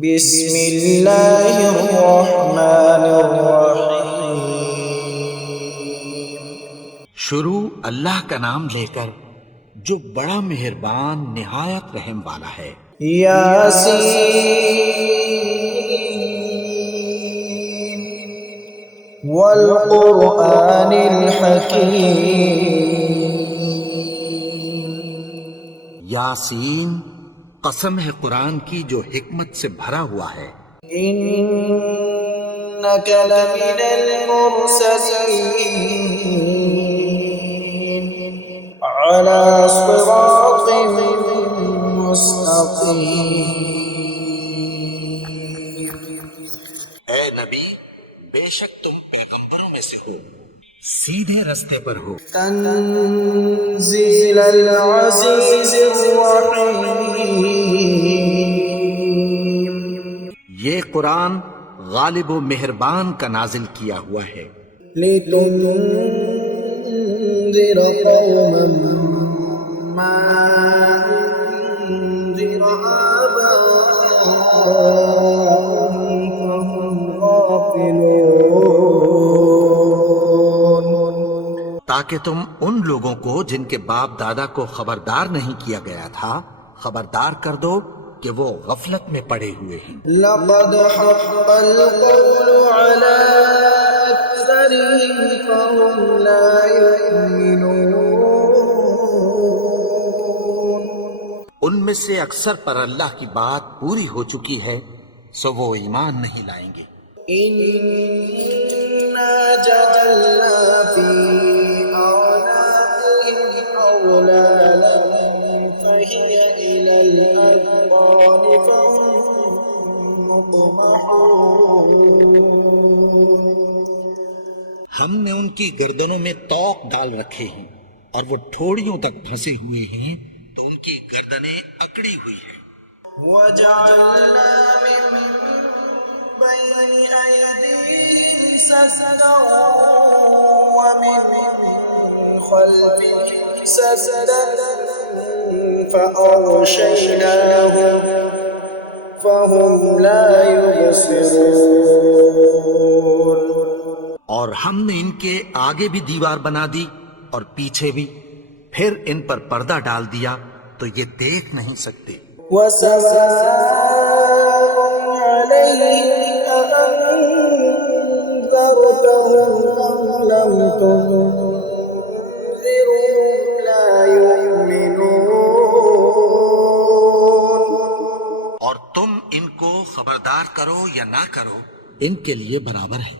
بسم اللہ الرحمن الرحیم۔ شروع اللہ کا نام لے کر جو بڑا مہربان نہایت رحم والا ہے۔ یاسین والقرآن الحکیم۔ یاسین، قسم ہے قرآن کی جو حکمت سے بھرا ہوا ہے۔ انک لمن المرسلین علی صراط مستقیم۔ اے نبی، بے شک تم پیغمبروں میں سے ہو، سیدھے رستے پر ہو۔ تنزیل العزیز الرحیم۔ یہ قرآن غالب و مہربان کا نازل کیا ہوا ہے۔ لتنذر قوما ما انذر آباؤهم فهم غافلون۔ تاکہ تم ان لوگوں کو جن کے باپ دادا کو خبردار نہیں کیا گیا تھا خبردار کر دو کہ وہ غفلت میں پڑے ہوئے ہیں۔ لقد حق القول على أكثرهم فهم لا يؤمنون۔ ان میں سے اکثر پر اللہ کی بات پوری ہو چکی ہے، سو وہ ایمان نہیں لائیں گے۔ إنا جعلنا في أعناقهم أغلالا فهي إلى الأذقان فهم مقمحون۔ ہم نے ان کی گردنوں میں طوق ڈال رکھے ہیں اور وہ ٹھوڑیوں تک پھنسے ہوئے ہیں، تو ان کی گردنیں اکڑی ہوئی ہیں۔ وجعلنا من بين أيديهم سدا ومن خلفهم سدا فأغشيناهم فهم لا يبصرون۔ اور ہم نے ان کے آگے بھی دیوار بنا دی اور پیچھے بھی، پھر ان پر پردہ ڈال دیا تو یہ دیکھ نہیں سکتے۔ وسواء عليهم أأنذرتهم أم لم تنذرهم لا يؤمنون۔ اور تم ان کو خبردار کرو یا نہ کرو، ان کے لیے برابر ہے،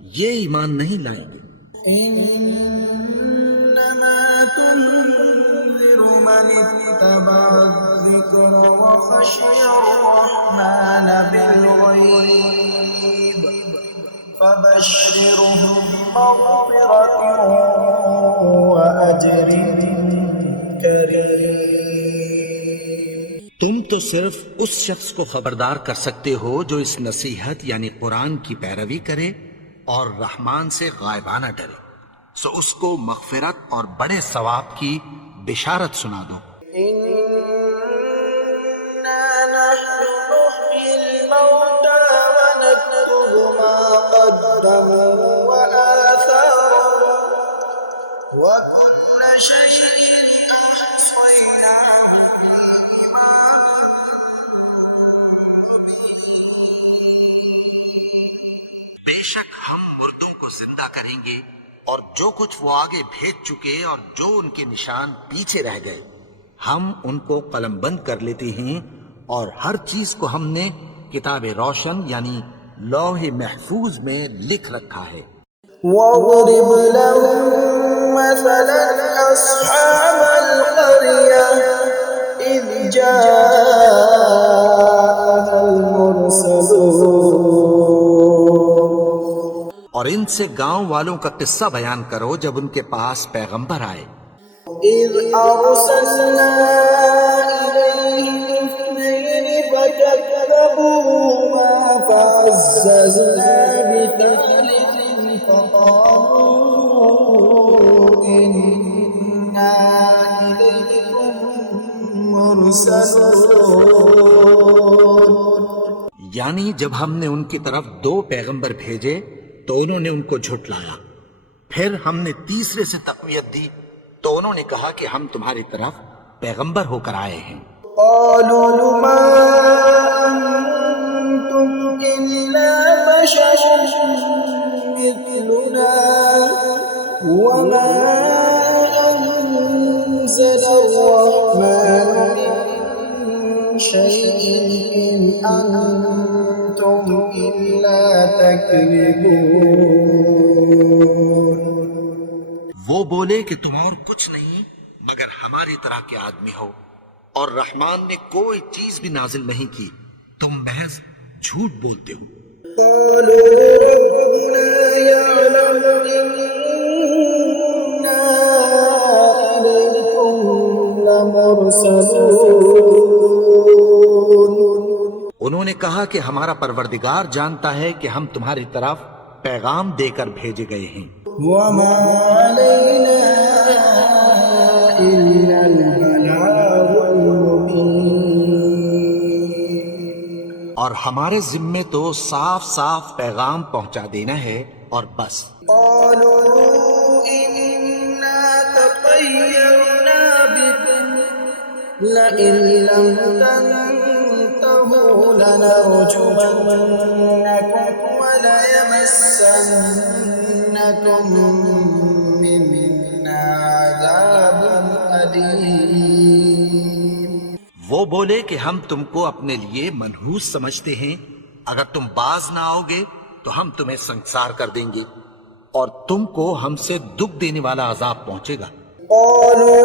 یہ ایمان نہیں لائیں گے۔ إنما تنذر من اتبع الذكر وخشي الرحمن بالغيب فبشرهم بمغفرة وأجر كريم۔ تم تو صرف اس شخص کو خبردار کر سکتے ہو جو اس نصیحت یعنی قرآن کی پیروی کرے اور رحمان سے غائبانہ ڈرے، سو اس کو مغفرت اور بڑے ثواب کی بشارت سنا دو۔ إنا نحن نحيي الموتى ونكتب ما قدموا وآثارهم وكل شيء أحصيناه في إمام بے شک ہم مردوں کو زندہ کریں گے اور جو کچھ وہ آگے بھیج چکے اور جو ان کے نشان پیچھے رہ گئے ہم ان کو قلم بند کر لیتے ہیں، اور ہر چیز کو ہم نے کتاب روشن یعنی لوح محفوظ میں لکھ رکھا ہے۔ واضرب لهم مثلا أصحاب القرية إذ جاءها المرسلون۔ اور ان سے گاؤں والوں کا قصہ بیان کرو جب ان کے پاس پیغمبر آئے۔ إذ أرسلنا إليهم اثنين فكذبوهما فعززنا بثالث فقالوا إنا إليكم مرسلون۔ یعنی جب ہم نے ان کی طرف 2 پیغمبر بھیجے تو انہوں نے ان کو جھٹلایا، پھر ہم نے تیسرے سے تقویت دی تو انہوں نے کہا کہ ہم تمہاری طرف پیغمبر ہو کر آئے ہیں۔ قالوا ما أنتم إلا بشر مثلنا وما أنزل الرحمن من شيء إن أنتم إلا تكذبون۔ وہ بولے کہ تم اور کچھ نہیں مگر ہماری طرح کے آدمی ہو، اور رحمان نے کوئی چیز بھی نازل نہیں کی، تم محض جھوٹ بولتے ہو۔ قالوا ربنا يعلم إنا إليكم لمرسلون۔ انہوں نے کہا کہ ہمارا پروردگار جانتا ہے کہ ہم تمہاری طرف پیغام دے کر بھیجے گئے ہیں۔ وما علينا إلا البلاغ المبين۔ اور ہمارے ذمے تو صاف صاف پیغام پہنچا دینا ہے اور بس۔ قالوا إنا تطيرنا بكم لئن لم تنتهوا لنرجمنكم وليمسنكم منا عذاب أليم۔ وہ بولے کہ ہم تم کو اپنے لیے منحوس سمجھتے ہیں، اگر تم باز نہ آؤ گے تو ہم تمہیں سنسار کر دیں گے اور تم کو ہم سے دکھ دینے والا عذاب پہنچے گا۔ قالوا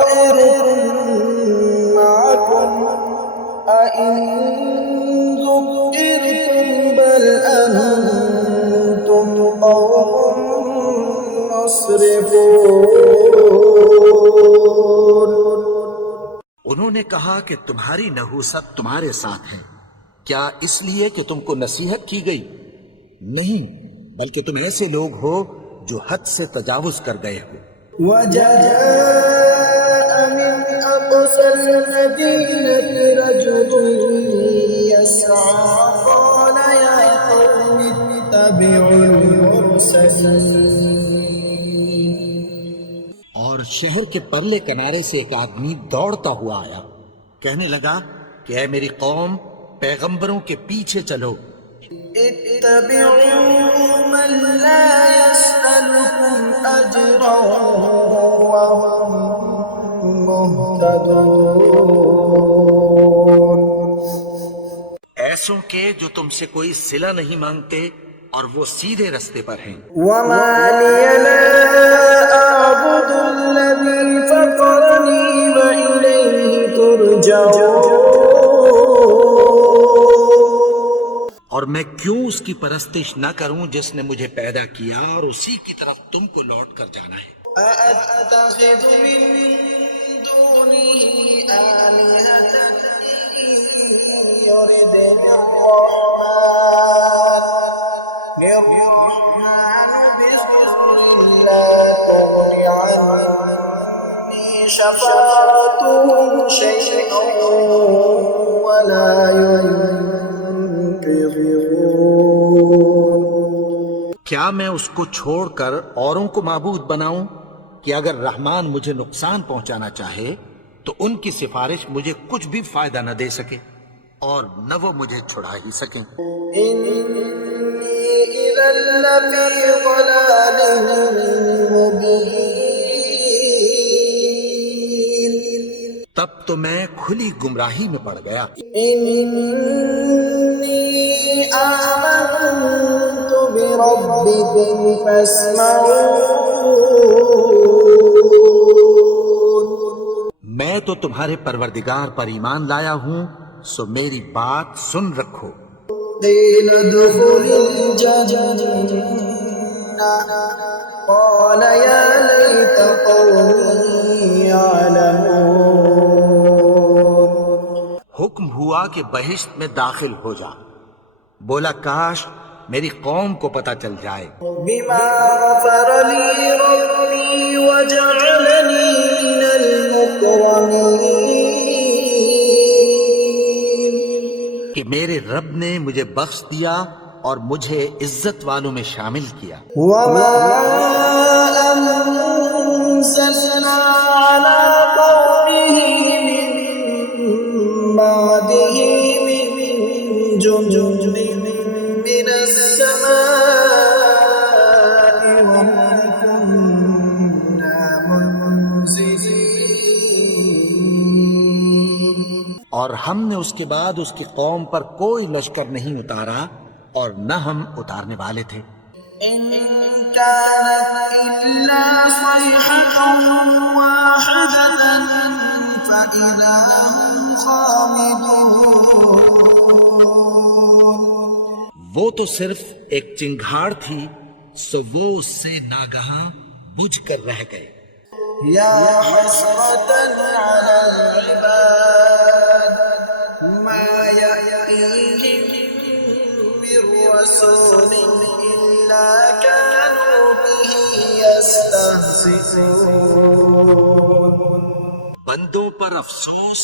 طائركم معكم أئن ذكرتم بل أنتم قوم مسرفون۔ انہوں نے کہا کہ تمہاری نحوست تمہارے ساتھ ہے، کیا اس لیے کہ تم کو نصیحت کی گئی؟ نہیں، بلکہ تم ایسے لوگ ہو جو حد سے تجاوز کر گئے ہو۔ وجاء من أقصى المدينة رجل يسعى قال يا قوم اتبعوا المرسلين۔ اور شہر کے پرلے کنارے سے ایک آدمی دوڑتا ہوا آیا، کہنے لگا کہ اے میری قوم، پیغمبروں کے پیچھے چلو۔ اتبعوا من لا يسألكم أجرا وهم مهتدون۔ ایسوں کے جو تم سے کوئی صلہ نہیں مانگتے اور وہ سیدھے رستے پر ہیں۔ وما لي لا أعبد الذي فطرني وإليه ترجعون۔ اور میں کیوں اس کی پرستش نہ کروں جس نے مجھے پیدا کیا اور اسی کی طرف تم کو لوٹ کر جانا ہے۔ أأتخذ من دونه آلهة إن يردني الرحمن بضر لا تغن عني شفاعتهم شيئا ولا ينقذون۔ کیا میں اس کو چھوڑ کر اوروں کو معبود بناؤں کہ اگر رحمان مجھے نقصان پہنچانا چاہے تو ان کی سفارش مجھے کچھ بھی فائدہ نہ دے سکے اور نہ وہ مجھے چھڑا ہی سکیں۔ إني إذا لفي ضلال مبين۔ تب تو میں کھلی گمراہی میں پڑ گیا۔ إني آمنت بربكم فاسمعون۔ میں تو تمہارے پروردگار پر ایمان لایا ہوں، سو میری بات سن رکھو۔ قيل ادخل الجنة قال يا ليت قومي يعلمون۔ حکم ہوا کہ بہشت میں داخل ہو جا، بولا کاش میری قوم کو پتہ چل جائے بما غفر لي ربي وجعلني من المكرمين۔ کہ میرے رب نے مجھے بخش دیا اور مجھے عزت والوں میں شامل کیا. وما أنزلنا على قومه من بعده من جند من السماء وما كنا منزلين. اور ہم نے اس کے بعد اس کی قوم پر کوئی لشکر نہیں اتارا اور نہ ہم اتارنے والے تھے. إن كانت إلا صيحة واحدة فإذا هم خامدون. وہ تو صرف ایک چنگھاڑ تھی سو وہ اس سے ناگہاں بجھ کر رہ گئے. يا حسرة على العباد ما يأتيهم من رسول إلا كانوا به يستهزئون. بندوں پر افسوس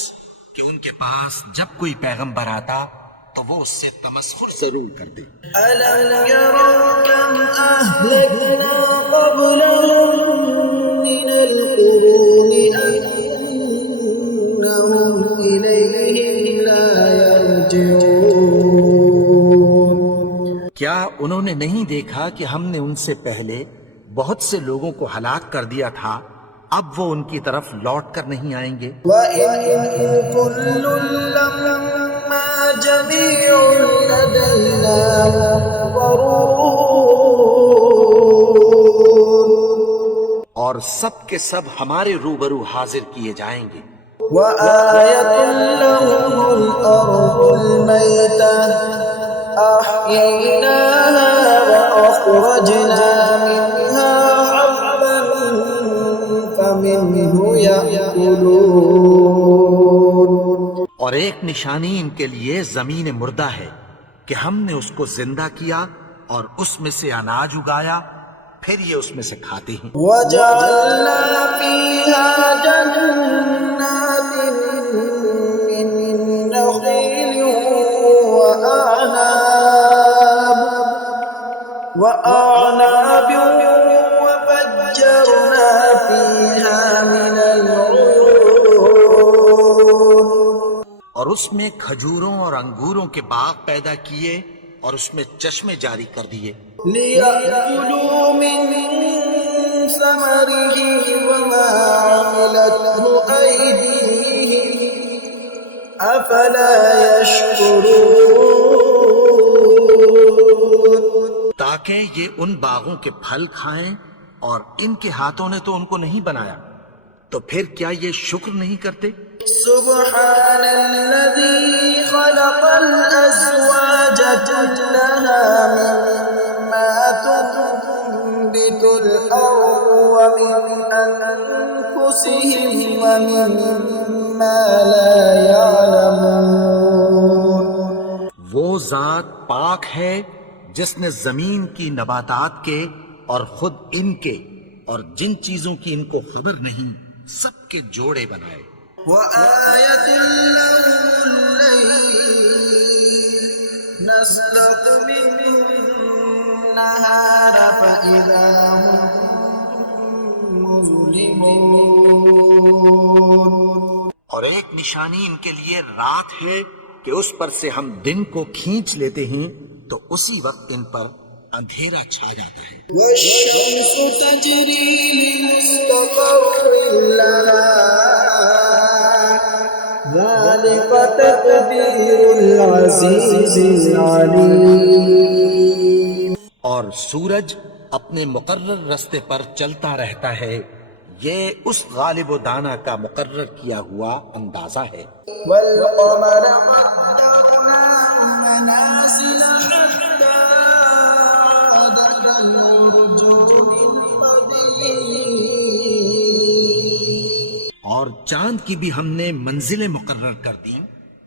کہ ان کے پاس جب کوئی پیغمبر آتا تو وہ اس سے تمسخر ضرور کرتے. ألم يروا كم أهلكنا قبلهم من القرون أنهم إليهم لا يرجعون. کیا انہوں نے نہیں دیکھا کہ ہم نے ان سے پہلے بہت سے لوگوں کو ہلاک کر دیا تھا، اب وہ ان کی طرف لوٹ کر نہیں آئیں گے؟ وَإِن كُلٌّ لَّمَّا جَمِيعٌ لَّدَيْنَا مُحْضَرُونَ. اور سب کے سب ہمارے روبرو حاضر کیے جائیں گے. وَآيَةٌ لَّهُمُ الْأَرْضُ الْمَيْتَةُ أَحْيَيْنَاهَا وَأَخْرَجْنَا مِنْهَا حَبًّا فَمِنْهُ يَأْكُلُونَ. اور ایک نشانی ان کے لیے زمین مردہ ہے کہ ہم نے اس کو زندہ کیا اور اس میں سے اناج اگایا، پھر یہ اس میں سے کھاتے ہیں. وَجَعَلْنَا فِيهَا جَنَّاتٍ مِّن نَّخِيلٍ وَأَعْنَابٍ وَفَجَّرْنَا فِيهَا مِنَ الْعُيُونِ. اور اس میں کھجوروں اور انگوروں کے باغ پیدا کیے اور اس میں چشمے جاری کر دیے. لِيَأْكُلُوا مِن ثَمَرِهِ وَمَا عَمِلَتْهُ أَيْدِيهِمْ أَفَلَا يَشْكُرُونَ. تاکہ یہ ان باغوں کے پھل کھائیں اور ان کے ہاتھوں نے تو ان کو نہیں بنایا، تو پھر کیا یہ شکر نہیں کرتے؟ سبحان الذي خلق الأزواج كلها مما تنبت الأرض ومن أنفسهم ومما لا يعلمون. وہ ذات پاک ہے جس نے زمین کی نباتات کے اور خود ان کے اور جن چیزوں کی ان کو خبر نہیں سب کے جوڑے بنائے. وآية لهم الليل نسلق منه النهار فإذا هم مظلمون. اور ایک نشانی ان کے لیے رات ہے کہ اس پر سے ہم دن کو کھینچ لیتے ہیں تو اسی وقت ان پر اندھیرا چھا جاتا ہے. والشمس تجري لمستقر لها ذلك تقدير العزيز العليم. اور سورج اپنے مقرر رستے پر چلتا رہتا ہے، یہ اس غالب و دانا کا مقرر کیا ہوا اندازہ ہے. والقمر قدرناه منازل حتى عاد كالعرجون القديم. اور چاند کی بھی ہم نے منزلیں مقرر کر دیں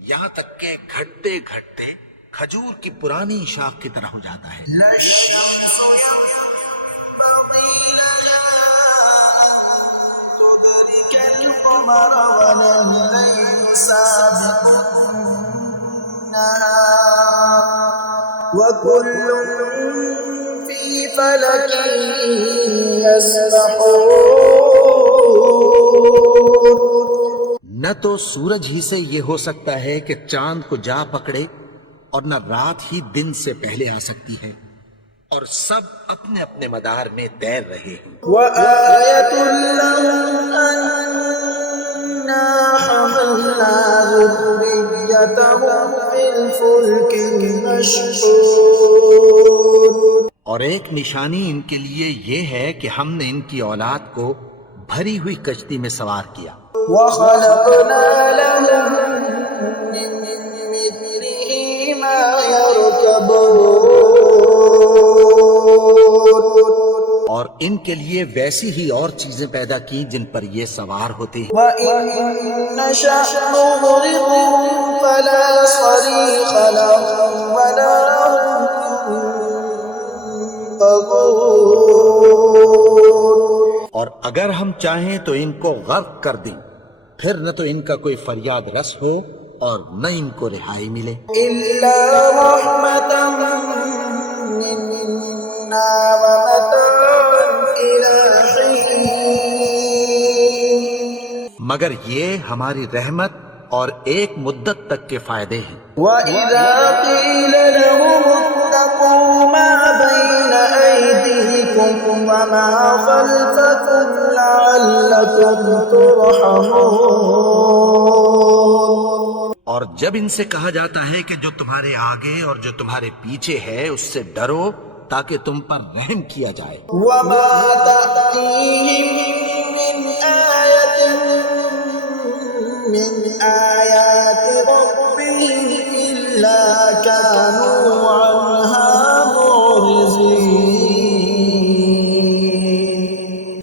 یہاں تک کہ گھٹتے گھٹتے کھجور کی پرانی شاخ کی طرح ہو جاتا ہے. لا الشمس ينبغي لها أن تدرك القمر ولا الليل سابق وكل في فلك يسبحون. نہ تو سورج ہی سے یہ ہو سکتا ہے کہ چاند کو جا پکڑے، اور نہ رات ہی دن سے پہلے آ سکتی ہے، اور سب اپنے اپنے مدار میں تیر رہے ہیں۔ وآية لهم أنا حملنا ذريتهم في الفلك المشحون. اور ایک نشانی ان کے لیے یہ ہے کہ ہم نے ان کی اولاد کو بھری ہوئی کشتی میں سوار کیا، وخلقنا لهم من مثله ما يركبون. اور ان کے لیے ویسی ہی اور چیزیں پیدا کی جن پر یہ سوار ہوتے ہیں۔ وَإِن نَّشَأْ نُغْرِقْهُمْ فَلَا صَرِيخَ لَهُمْ وَلَا هُمْ ينقذون. اور اگر ہم چاہیں تو ان کو غرق کر دیں، پھر نہ تو ان کا کوئی فریاد رس ہو اور نہ ان کو رہائی ملے۔ إِلَّا رَحْمَةً مِّنَّا وَمَتَاعًا إِلَىٰ حِينٍ. مگر یہ ہماری رحمت اور ایک مدت تک کے فائدے ہیں۔ وَإِذَا قِيلَ لَهُمُ اتَّقُوا مَا بَيْنَ أَيْدِيكُمْ وَمَا خَلْفَكُمْ لَعَلَّكُمْ تُرْحَمُونَ. اور جب ان سے کہا جاتا ہے کہ جو تمہارے آگے اور جو تمہارے پیچھے ہے اس سے ڈرو تاکہ تم پر رحم کیا جائے۔ وَمَا تَأْتِيهِم مِّنْ آيَةٍ مِّنْ آيَاتِ رَبِّهِمْ إِلَّا كَانُوا عَنْهَا مُعْرِضِينَ.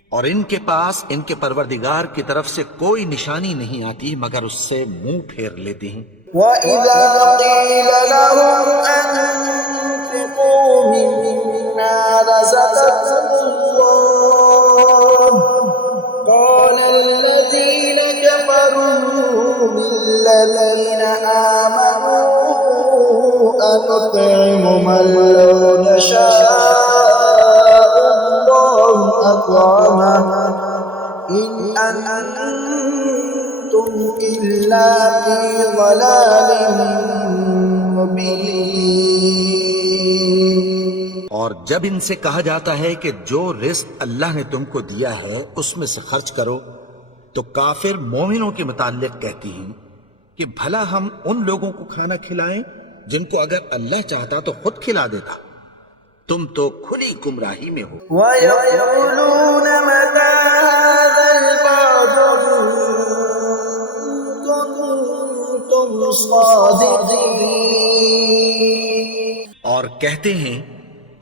اور ان کے پاس ان کے پروردگار کی طرف سے کوئی نشانی نہیں آتی مگر اس سے منہ پھیر لیتے ہیں۔ وَإِذَا قِيلَ لَهُمْ أَنفِقُوا مِمَّا رَزَقَكُمُ اللَّهُ قَالَ الَّذِينَ كَفَرُوا لِلَّذِينَ آمَنُوا أَنُطْعِمُ مَن لَّوْ يَشَاءُ اللَّهُ أَطْعَمَهُ إِنْ أَنتُمْ إِلَّا فِي ضَلَالٍ مُّبِينٍ. اور جب ان سے کہا جاتا ہے کہ جو رزق اللہ نے تم کو دیا ہے اس میں سے خرچ کرو، تو کافر مومنوں کے متعلق کہتی ہیں کہ بھلا ہم ان لوگوں کو کھانا کھلائیں جن کو اگر اللہ چاہتا تو خود کھلا دیتا۔ تم تو کھلی گمراہی میں ہو۔ وَيَقُولُونَ مَتَىٰ هَٰذَا الْوَعْدُ إِن كُنتُمْ صَادِقِينَ. اور کہتے ہیں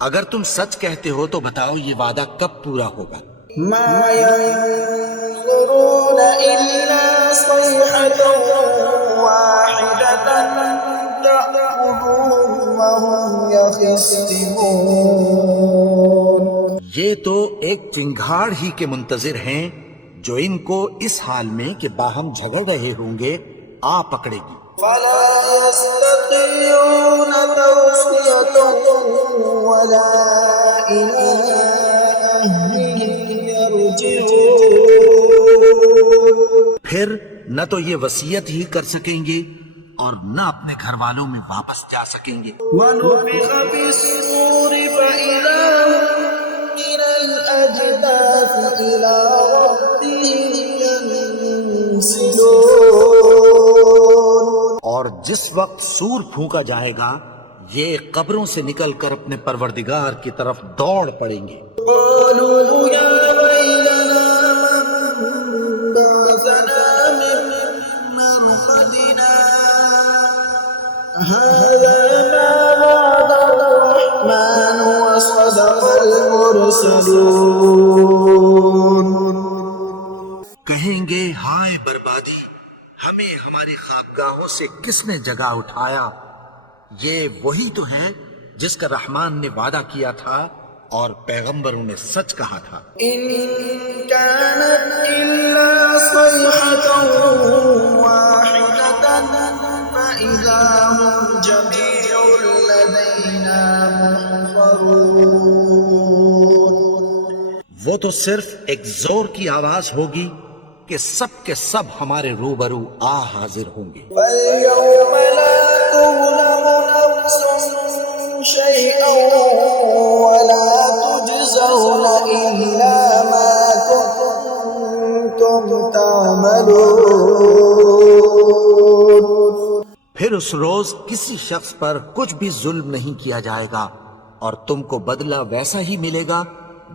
اگر تم سچ کہتے ہو تو بتاؤ یہ وعدہ کب پورا ہوگا؟ مَا يَنظُرُونَ إِلَّا صَيْحَةً وَاحِدَةً تَأْخُذُهُمْ وَهُمْ يَخِصِّمُونَ. یہ تو ایک چنگھاڑ ہی کے منتظر ہیں جو ان کو اس حال میں کہ باہم جھگڑ رہے ہوں گے آ پکڑے گی۔ فَلَا يَسْتَطِيعُونَ تَوْصِيَةً وَلَا إِلَىٰ أَهْلِهِمْ يَرْجِعُونَ. پھر نہ تو یہ وصیت ہی کر سکیں گے اور نہ اپنے گھر والوں میں واپس جا سکیں گے۔ وَنُفِخَ فِي الصُّورِ فَإِذَا هُم مِّنَ الْأَجْدَاثِ إِلَىٰ رَبِّهِمْ يَنسِلُونَ. اور جس وقت سور پھونکا جائے گا یہ قبروں سے نکل کر اپنے پروردگار کی طرف دوڑ پڑیں گے۔ قَالُوا يَا وَيْلَنَا مَن بَعَثَنَا مِن مَّرْقَدِنَا هَٰذَا مَا وَعَدَ الرَّحْمَٰنُ وَصَدَقَ الْمُرْسَلُونَ. کہیں گے ہائے بربادی، ہمیں ہماری خوابگاہوں سے کس نے جگا اٹھایا؟ یہ وہی تو ہے جس کا رحمان نے وعدہ کیا تھا اور پیغمبروں نے سچ کہا تھا۔ إِن كَانَتْ إِلَّا صَيْحَةً وَاحِدَةً فإذا هم جميع لدينا محضرون. وہ تو صرف ایک زور کی آواز ہوگی کہ سب کے سب ہمارے روبرو حاضر ہوں گے. فاليوم لا تظلم نفس شيئا ولا تجزون إلا ما كنتم تعملون. پھر اس روز کسی شخص پر کچھ بھی ظلم نہیں کیا جائے گا اور تم کو بدلہ ویسا ہی ملے گا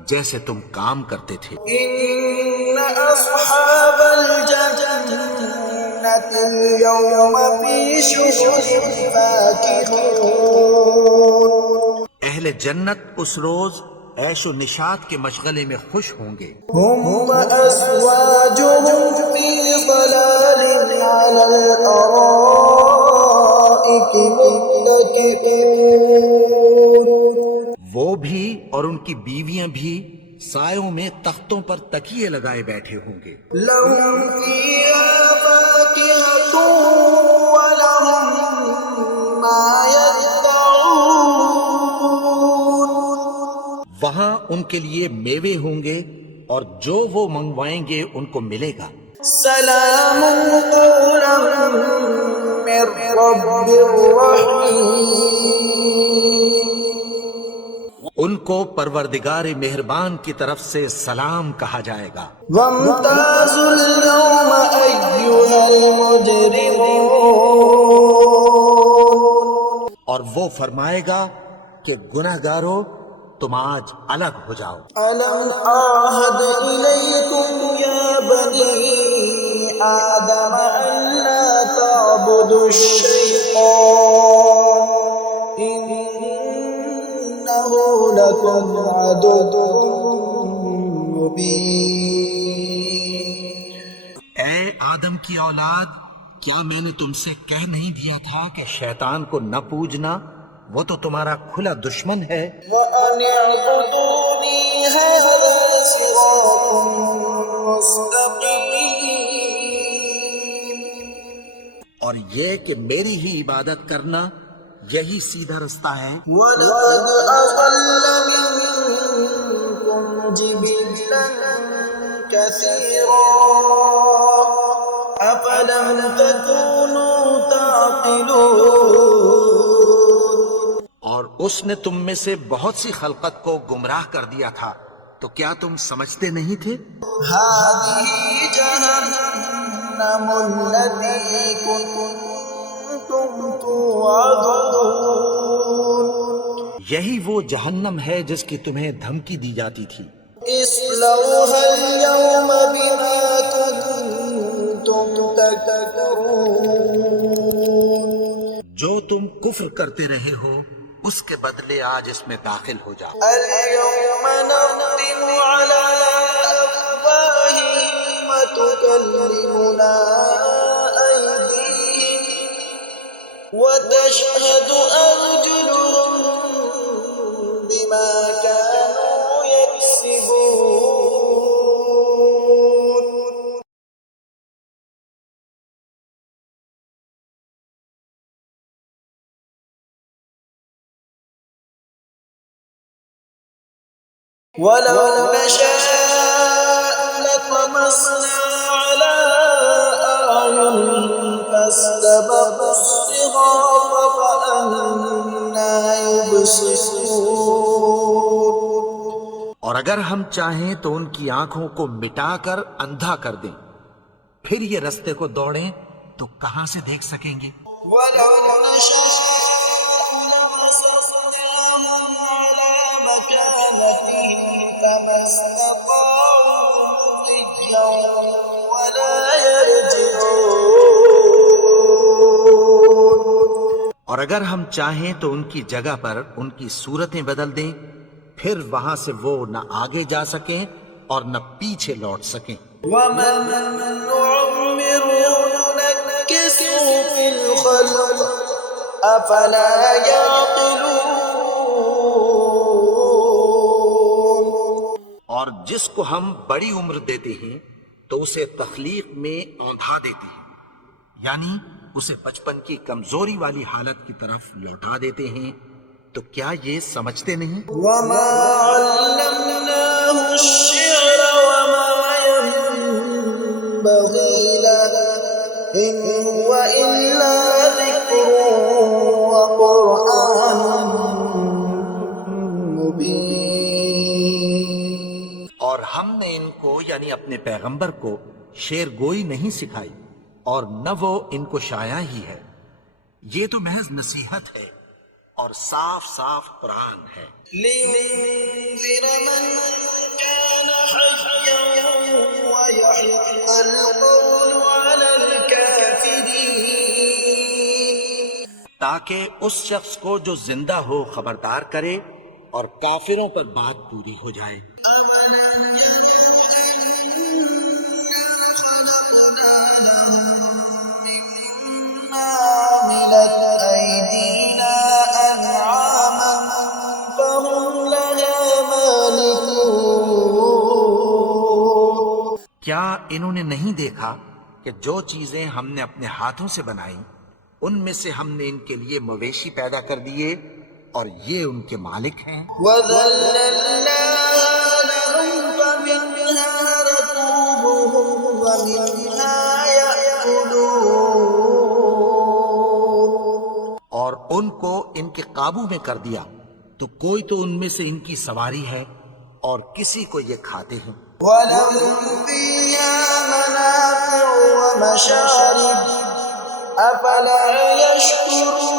جیسے تم کام کرتے تھے. إن أصحاب الجنة اليوم في شغل فاكهون. اہل جنت اس روز عیش و نشاط کے مشغلے میں خوش ہوں گے. هم وأزواجهم في ظلال على الأرائك متكئون. وہ بھی اور ان کی بیویاں بھی سایوں میں تختوں پر تکیے لگائے بیٹھے ہوں گے. لهم فيها فاكهة ولهم ما يدعون. وہاں ان کے لیے میوے ہوں گے اور جو وہ منگوائیں گے ان کو ملے گا. سلام قولا من رب الرحيم. ان کو پروردگار مہربان کی طرف سے سلام کہا جائے گا. وامتازوا اليوم أيها المجرمون. اور وہ فرمائے گا کہ گناہگارو تم آج الگ ہو جاؤ. ألم أعهد إليكم يا بني آدم أن لا تعبدوا الشيطان إنه لكم عدو مبين. اے آدم کی اولاد، کیا میں نے تم سے کہہ نہیں دیا تھا کہ شیطان کو نہ پوجنا، وہ تو تمہارا کھلا دشمن ہے. وأن اعبدوني هذا صراط مستقيم. اور یہ کہ میری ہی عبادت کرنا یہی سیدھا رستہ ہے. ولقد أضل منكم جبلا كثيرا أفلم تكونوا تعقلون. اور اس نے تم میں سے بہت سی خلقت کو گمراہ کر دیا تھا، تو کیا تم سمجھتے نہیں تھے؟ هذه جهنم التي كنتم توعدون. یہی وہ جہنم ہے جس کی تمہیں دھمکی دی جاتی تھی. اصلوها اليوم بما كنتم تكفرون. جو تم کفر کرتے رہے ہو اس کے بدلے آج اس میں داخل ہو جاؤ. اليوم نختم على أفواههم وتكلمنا أيديهم وتشهد أرجلهم بما كانوا يكسبون. ولو نشاء لطمسنا على أعينهم فاستبقوا الصراط فأنى يبصرون. اور اگر ہم چاہیں تو ان کی آنکھوں کو مٹا کر اندھا کر دیں، پھر یہ رستے کو دوڑیں تو کہاں سے دیکھ سکیں گے. ولو نشاء لمسخناهم على مكانتهم فما استطاعوا مضيا ولا يرجعون. اور اگر ہم چاہیں تو ان کی جگہ پر ان کی صورتیں بدل دیں، پھر وہاں سے وہ نہ آگے جا سکیں اور نہ پیچھے لوٹ سکیں. ومن نعمره ننكسه في الخلق أفلا يعقلون. اور جس کو ہم بڑی عمر دیتے ہیں تو اسے تخلیق میں اوندھا دیتے ہیں، یعنی اسے بچپن کی کمزوری والی حالت کی طرف لوٹا دیتے ہیں، تو کیا یہ سمجھتے نہیں؟ وما علمناه الشعر وما ينبغي له إن هو إلا ذكر وقرآن مبين. اور ہم نے ان کو یعنی اپنے پیغمبر کو شعر گوئی نہیں سکھائی، اور نہ وہ ان کو شایا ہی ہے، یہ تو محض نصیحت ہے اور صاف صاف قرآن ہے۔ لينذر من كان حيا ويحق القول على الكافرين. تاکہ اس شخص کو جو زندہ ہو خبردار کرے اور کافروں پر بات پوری ہو جائے۔ کیا انہوں نے نہیں دیکھا کہ جو چیزیں ہم نے اپنے ہاتھوں سے بنائی ان میں سے ہم نے ان کے لیے مویشی پیدا کر دیے اور یہ ان کے مالک ہیں؟ وَذَلَّلْنَاهَا لَهُمْ فَمِنْهَا رَكُوبُهُمْ وَمِنْهَا يَأْكُلُونَ. اور ان کو ان کے قابو میں کر دیا تو کوئی تو ان میں سے ان کی سواری ہے اور کسی کو یہ کھاتے ہیں۔ وَلَهُمْ فِيهَا مَنَافِعُ وَمَشَارِبُ أَفَلَا يَشْكُرُونَ.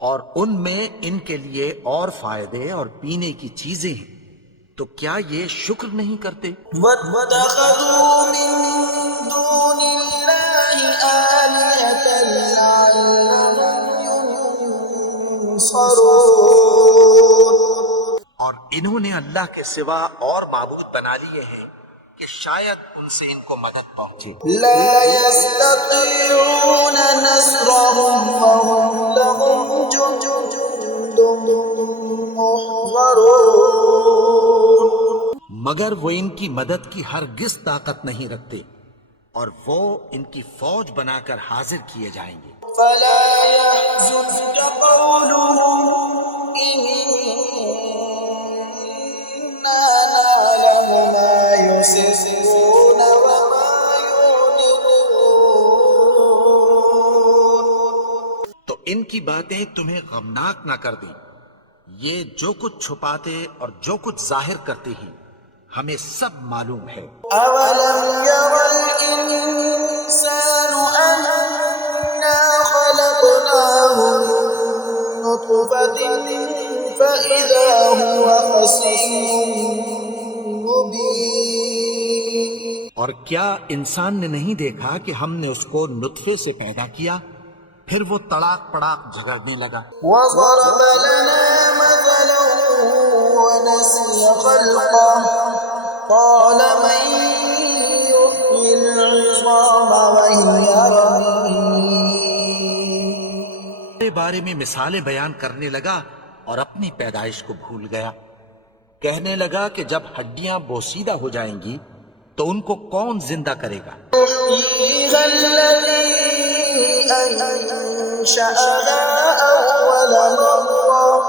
اور ان میں ان کے لیے اور فائدے اور پینے کی چیزیں ہیں، تو کیا یہ شکر نہیں کرتے؟ وَاتَّخَذُوا مِن دُونِ اللَّهِ آلِهَةً لَعَلَّهُمْ يُنصَرُونَ. اور انہوں نے اللہ کے سوا اور معبود بنا لیے ہیں کہ شاید ان سے ان کو مدد پہنچے۔ لَا يَسْتَطِيعُونَ نَصْرَهُمْ وَهُمْ لَهُمْ جُندٌ مُّحْضَرُونَ. مگر وہ ان کی مدد کی ہرگز طاقت نہیں رکھتے، اور وہ ان کی فوج بنا کر حاضر کیے جائیں گے۔ فَلَا يَحْزُنْكَ قَوْلُهُمْ إِنَّا نَعْلَمُ مَا يُسِرُّونَ وَمَا يُعْلِنُونَ. تو ان کی باتیں تمہیں غمناک نہ کر دیں، یہ جو کچھ چھپاتے اور جو کچھ ظاہر کرتے ہیں ہمیں سب معلوم ہے۔ أَوَلَمْ يَرَ الْإِنسَانُ أَنَّا خَلَقْنَاهُ مِن نُّطْفَةٍ فَإِذَا هُوَ خَصِيمٌ مُّبِينٌ. اور کیا انسان نے نہیں دیکھا کہ ہم نے اس کو نطفے سے پیدا کیا، پھر وہ تڑاک پڑاک جھگڑنے لگا۔ وَضَرَبَ لَنَا مَثَلًا وَنَسِيَ خَلْقَهُ قَالَ مَن يُحْيِي الْعِظَامَ وَهِيَ رَمِيمٌ. کے بارے میں مثالیں بیان کرنے لگا اور اپنی پیدائش کو بھول گیا۔ کہنے لگا کہ جب ہڈیاں بوسیدہ ہو جائیں گی تو ان کو کون زندہ کرے گا؟ يُحْيِيهَا الَّذِي أَنشَأَهَا أَوَّلَ مَرَّةٍ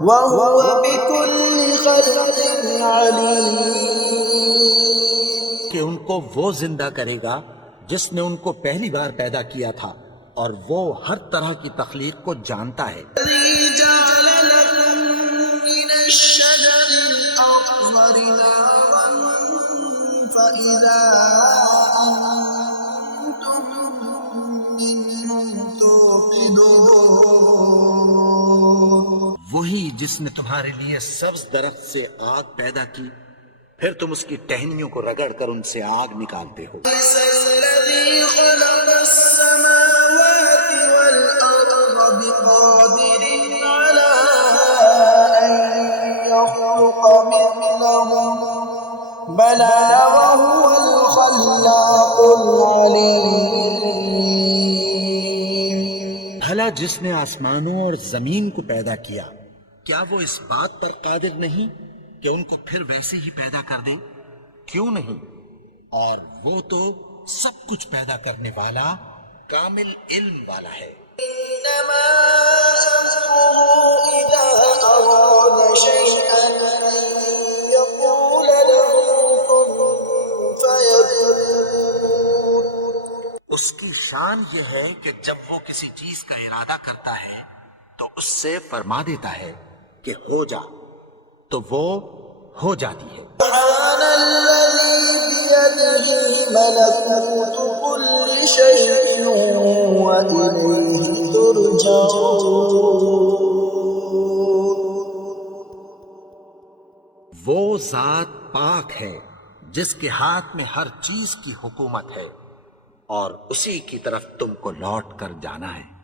وَهُوَ بِكُلِّ خَلْقٍ عَلِيمٌ. کہ ان کو وہ زندہ کرے گا جس نے ان کو پہلی بار پیدا کیا تھا، اور وہ ہر طرح کی تخلیق کو جانتا ہے۔ الَّذِي جَعَلَ لَكُم مِّنَ الشَّجَرِ الْأَخْضَرِ نَارًا فَإِذَا أَنتُم مِّنْهُ تُوقِدُونَ. وہی جس نے تمہارے لیے سبز درخت سے آگ پیدا کی، پھر تم اس کی ٹہنیوں کو رگڑ کر ان سے آگ نکالتے ہو۔ أَلَيْسَ الَّذِي خَلَقَ السَّمَاوَاتِ وَالْأَرْضَ بِقَادِرٍ عَلَىٰ أَن يَخْلُقَ مِثْلَهُم بَلَىٰ وَهُوَ الْخَلَّاقُ الْعَلِيمُ. بھلا جس نے آسمانوں اور زمین کو پیدا کیا، کیا وہ اس بات پر قادر نہیں کہ ان کو پھر ویسے ہی پیدا کر دے؟ کیوں نہیں، اور وہ تو سب کچھ پیدا کرنے والا کامل علم والا ہے. إنما أمره إذا أراد شيئا أن يقول له كن فيكون. اس کی شان یہ ہے کہ جب وہ کسی چیز کا ارادہ کرتا ہے تو اس سے فرما دیتا ہے کہ ہو جا، تو وہ ہو جاتی ہے. سبحان الذي بيده ملكوت كل شيء وإليه ترجعون. وہ ذات پاک ہے جس کے ہاتھ میں ہر چیز کی حکومت ہے اور اسی کی طرف تم کو لوٹ کر جانا ہے.